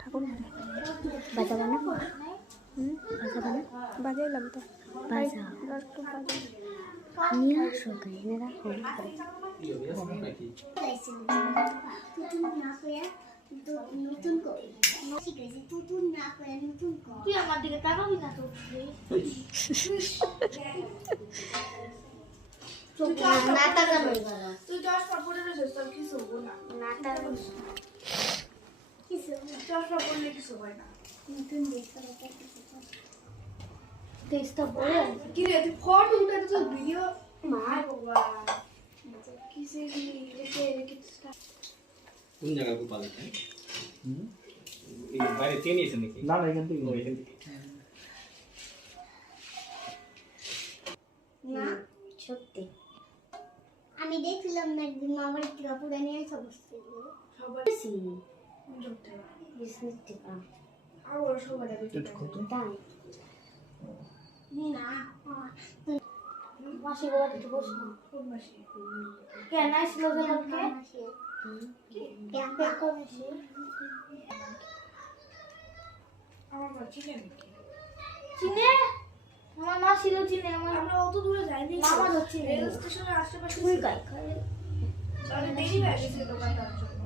ঠাকুর বাজাবো না? বাজাবো না? বাজাইলাম তো। বাজা একটু বাজাই। নিয়ে আসো এখানে রাখো নতুন করে ঠিক আছে তুতুন না করে নতুন করে তুই আমার দিকে তাকাবি না তো না তাকানো তুই চশমা পরে রয়েছিস তোর কিছু হবো না না তাকানো কিছু চশমা পরলে কিছু হয় না নতুন দেখতে কিছু তেজটা পরে কি রে তুই ফটো উঠাতে তো ভিডিও মা বাবা কিসে রেখে কোন জায়গা को पाले हैं এই বাইরে চেয়ে নিয়েছেন নাকি না না এখান থেকে ও এখান থেকে না সত্যি আমি দেখলাম না একদিন মামার ত্রিপুরা নিয়ে সমস্ত সবার সি জমতে বিজনেস টিকা আর সবার একটু কত তাই না মাসি বাবা একটু বস না কোন মাসি কেন আসছিল জনকে আমার বাচ্চা চিনে চিনে আমার মাসিরও চিনে আমরা অত দূরে যাইনি মামা হচ্ছে রেল স্টেশনের আশেপাশে তুই গাই তাহলে দেরি হয়ে গেছে দোকানদার জন্য